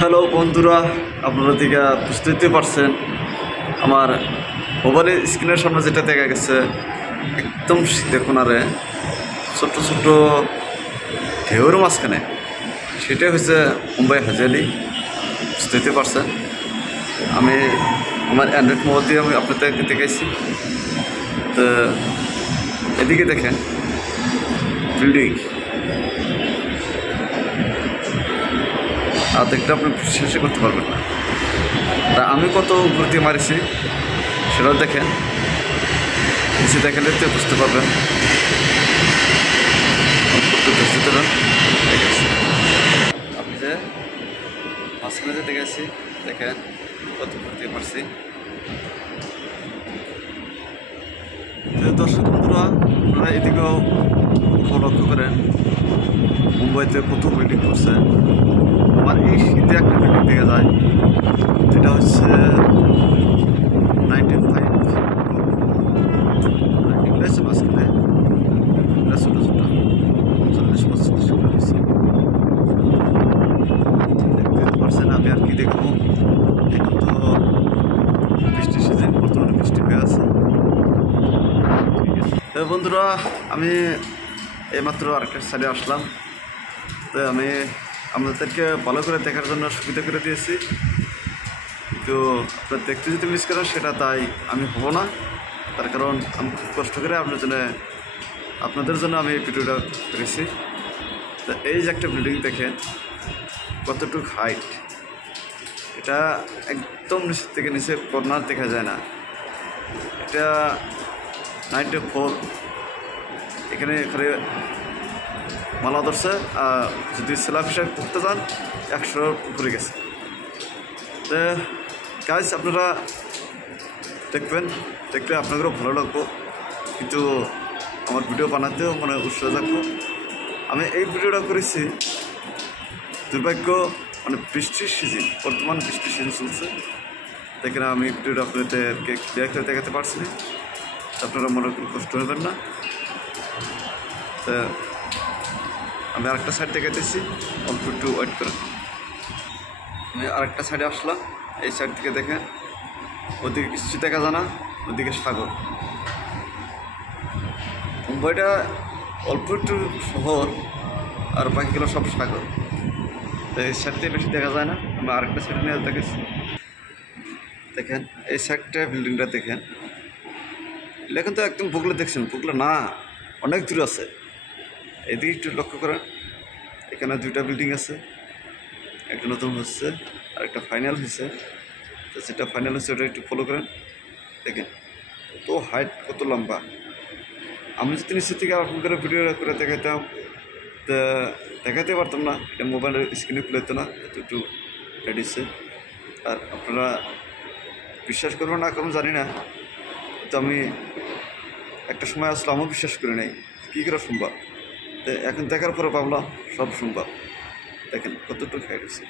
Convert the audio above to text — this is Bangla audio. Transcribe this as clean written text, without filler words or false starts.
হ্যালো বন্ধুরা, আপনারা দিকে বুঝতেই পারছেন আমার মোবাইলের স্ক্রিনের সামনে যেটা দেখা গেছে একদম শীতের কোনারে ছোট্ট ছোট্ট ঢেউর মাঝখানে, সেটাই হচ্ছে মুম্বাই হাজালি। বুঝতেই পারছেন আমি আমার অ্যান্ড্রয়েড মোবাইল দিয়ে আমি আপনাদেরকে দেখাইছি। তো এদিকে দেখেন বিল্ডিং, আর দেখতে আপনি বিশ্বাসই করতে পারবেন না। তা আমি কত উপর দিয়ে মারিছি সেটাও দেখেন, নিচে দেখালে তো বুঝতে পারবেন। আপনি যে মাঝখানে যে দেখেছি দেখেন কত উপর দিয়ে মারছি। দর্শক বন্ধুরা, আপনারা এদিকেও লক্ষ্য করেন মুম্বাইতে কত বিল্ডিং করছে। আমার এই শীতে একটা বিল্ডিং দেখা যায়, যেটা হচ্ছে 95 ইংরেজি মাঝখানে ছোটো ছোটো 40-45 হয়েছে। দেখতে পারছেন আমি আর কি দেখবো। এখন তো বৃষ্টির সিজন, বর্তমানে বৃষ্টি হয়ে আছে। তো বন্ধুরা, আমি এইমাত্র আরেকটা সাইডে আসলাম। তো আমি আপনাদেরকে ভালো করে দেখার জন্য সুবিধা করে দিয়েছি, তো আপনারা দেখতে যদি মিস করেন সেটা তাই আমি হব না। তার কারণ আমি খুব কষ্ট করে আপনাদের জন্য আমি এই ভিডিওটা করেছি। তো এই যে একটা বিল্ডিং দেখেন কতটুকু হাইট, এটা একদম নিচের থেকে নিচে কর্নার দেখা যায় না। এটা 94, এখানে মালা ধরছে। যদি স্ল্যাব হিসাবে করতে চান 100 উপরে গেছে। তো গাইস আপনারা দেখবেন, দেখলে আপনাদেরও ভালো লাগবো, কিন্তু আমার ভিডিও বানাতেও মানে উৎসাহ থাকবো। আমি এই ভিডিওটা করেছি দুর্ভাগ্য মানে বৃষ্টির সিজন, বর্তমান বৃষ্টির সিজন চলছে। দেখেন আমি ভিডিওটা আপনাদেরকে ক্লিয়ার করে দেখাতে পারছি না, আপনারা মনে কোনো কষ্ট হবেন না। তো আমি আরেকটা সাইড দেখাতেছি, অল্প একটু ওয়েট করেন। আমি আরেকটা সাইডে আসলাম, এই সাইড থেকে দেখেন ওদিকে কিছু দেখা যায় না, ওদিকে সাগর। মুম্বাইটা অল্প একটু শহর আর বাকিগুলো সব সাগর। তো এই সাইডটাই বেশি দেখা যায় না। আমি আরেকটা সাইড নিয়ে দেখেছি, দেখেন এই সাইডটা বিল্ডিংটা দেখেন। এটা কিন্তু একদম বুকলে দেখছেন, বুকলে না অনেক দূর আছে। এদিকে একটু লক্ষ্য করেন, এখানে দুইটা বিল্ডিং আছে, একটা নতুন হচ্ছে আর একটা ফাইনাল হয়েছে। তো যেটা ফাইনাল হচ্ছে ওটা একটু ফলো করেন, দেখেন কত হাইট, কত লম্বা। আমি যদি নিশ্চিত থেকে আপনাদের ভিডিও করে দেখাতাম তা দেখাতে পারতাম না, এটা মোবাইলের স্ক্রিনে খুলে যেত না, একটু রেডিছে। আর আপনারা বিশ্বাস করবেন না কারণ জানি না, তো আমি একটা সময় আসলে আমিও বিশ্বাস করি নাই, কী করে সম্ভব। তো এখন দেখার পরে ভাবলাম সব সম্ভব। দেখেন কতটুকু হাইট হয়েছে।